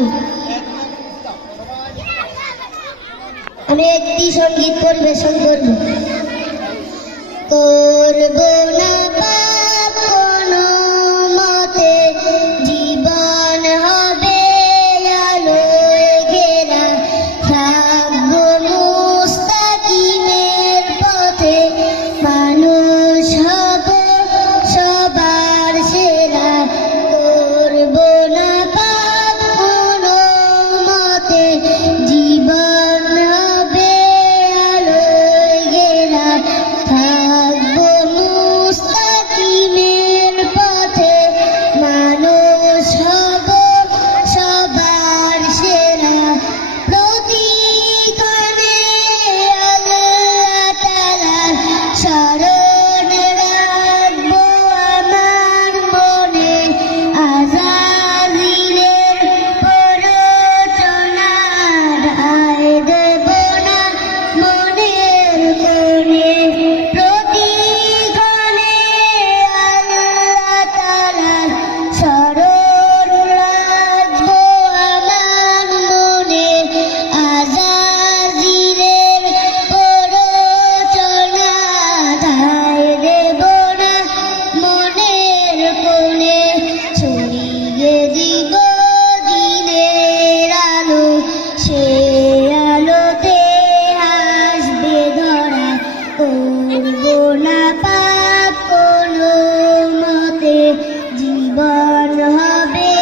থাকবো। আমি একটি সঙ্গীত পরিবেশন করব। করব না পাপ কোনো মতে, জীবন হবে আলোয় ঘেরা, থাকবো মুস্তাকিমের পথে, মানুষ হব সবার সেরা। করব না পাপ কোনো মতে, জীবন হবে আলোয় ঘেরা, থাকবো মুস্তাকিমের পথে, মানুষ হব সবার সেরা। প্রতিক্ষণে আল্লাহ তাআলার শরণ রাখবো আমার মনে, আযাজিলের প্ররোচনা ঠাঁই দেব না মনের কোণে। প্রতিক্ষণে আল্লাহ তাআলার শরণ রাখবো আমার মনে, আযাজিলের প্ররোচনা ঠাঁই দেব না মনের কোণে। ছড়িয়ে দিব দিনের আলো, সে আলোতে আসবে ধরা। করব না পাপ কোনো মতে, জীবন হবে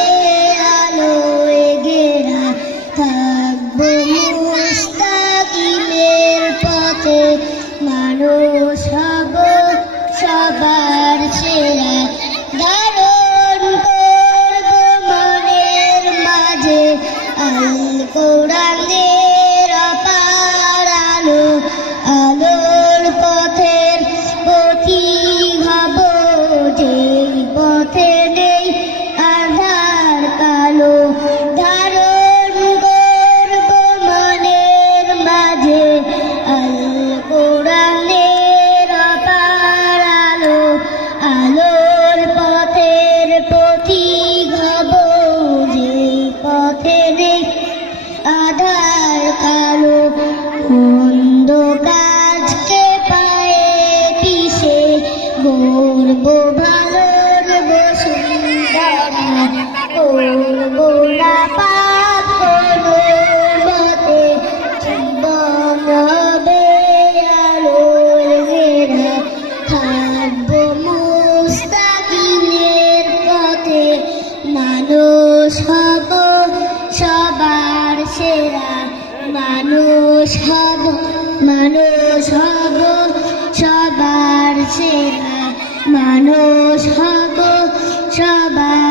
আলোয় ঘেরা, থাকবো মুস্তাকিমের পথে, মানুষ হব সবার সেরা। ধারণ করব মনের মাঝে আল কোরআনের অপার আলো, আলোর পথের পথিক হব, যেই পথে নেই আঁধার কালো। ধারণ করব মনের মাঝে আল কোরআনের অপার আলো, আলোর পথের পথিক হব, যেই পথে নেই আধার কালো। মন্দ কাজকে পায়ে পিষে গড়ব ভালোর বসুন্ধরা। করব না পাপ কোনো মতে, জীবন হবে আলোয় ঘেরা, থাকবো মুস্তাকিমের পথে, মানুষ হব সবার সেরা। মানুষ হব সবার সেরা, মানুষ হব সবার